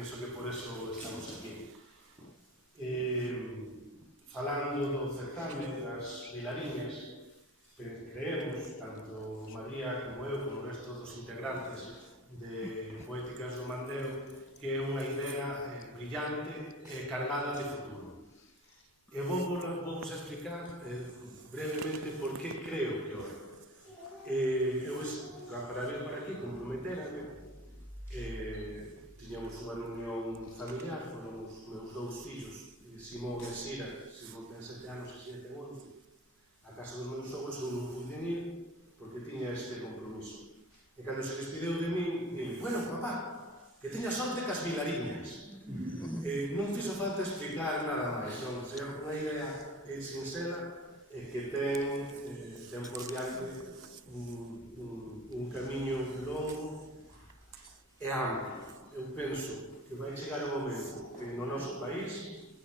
penso que por eso estamos aquí. Falando do certame das Vilariñas, creemos, tanto María como eu, como o resto dos integrantes de Poéticas do Mandeo, que é unha idea brillante e cargada de futuro. E vou explicar brevemente por que creo que o é. Eu, para vir para aquí, comprometerame, tiñamos unha reunión familiar con os meus dous fillos, Simón e Sira. Simón ten 7 anos e Sira ten 11. A casa dos meus sogros eu non pude ir porque tiña este compromiso. E cando se despideu de mí, dime, bueno, papá, que teña sorte cas Vilariñas. Non fixo falta explicar nada máis, non? Se é unha idea sincera que ten por diante un camiño longo e amplo. Eu penso que vai chegar o momento que no noso país,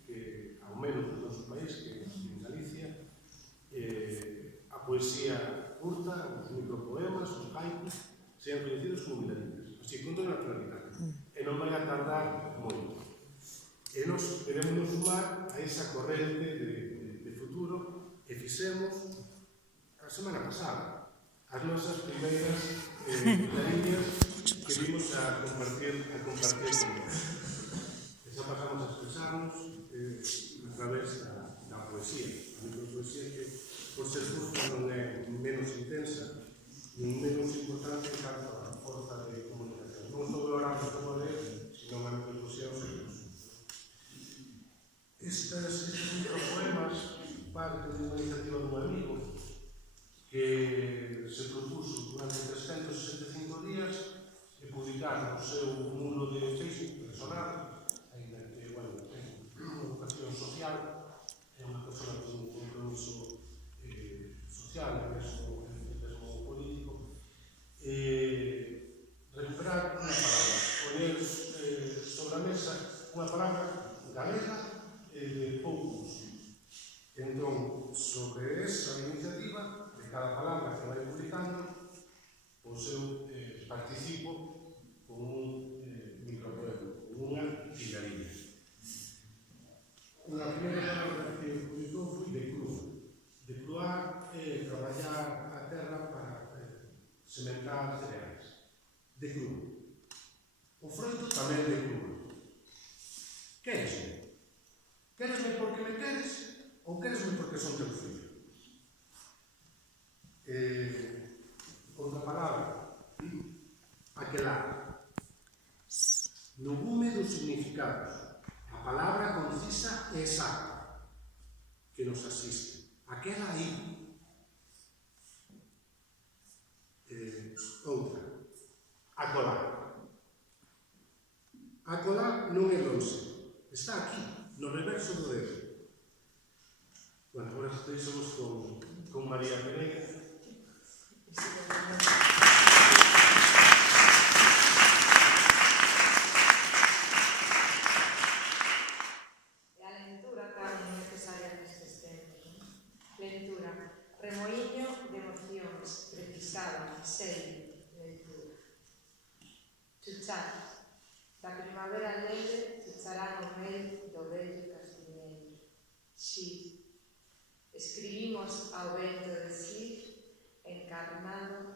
que ao menos no noso país, que en Galicia, a poesía curta, os micropoemas, os haikus, sean coñecidos como Vilariñas. Así, con toda naturalidade. E non vai a tardar moito. E nos queremos sumar a esa corrente de futuro e fixemos a semana pasada as nosas primeiras Vilariñas que vimos a compartir con vos. Esa pasamos a expresarnos a través da poesía. A micropoesía que, por ser curta, non é menos intensa nin menos importante canto a forza de comunicación. Non só valoramos como ler, senón a micropoesía aos seguros. Estes micropoemas parte de unha iniciativa dun amigo que se propuso durante 365 días de publicar no seu muro de Facebook personal, ainda que, bueno, ten unha vocación social, é unha persona con un compromiso social, mesmo político, recuperar unha palabra, poner sobre a mesa unha palabra galega de pouco uso. Entón, sobre esa iniciativa, de cada palabra que vai publicando, pois eu participo con un micropoema, con unha Vilariña. Unha primeira palabra que publicou foi de crua. De cruar é traballar a terra para sementar cereais. De crua. O froito tamén de crua. Quéresme? Quéresme porque me queres ou quéresme porque son teu fillo? Outra palabra, aquelar. No gume dos significados, a palabra concisa e exacta que nos asiste. Aquela aí. Outra, acolar. Acolar non é longe, está aquí, no reverso do dedo. Bueno, agora estamos con María Pereira. E a lectura tan necesaria nestes tempos. Lectura, remoíño de emocións, precisada, sei, lectura. Chuchar, da primavera leve, chuchará no meio do vello castiñeiro. Sí, escribimos ao vento decir, encarnado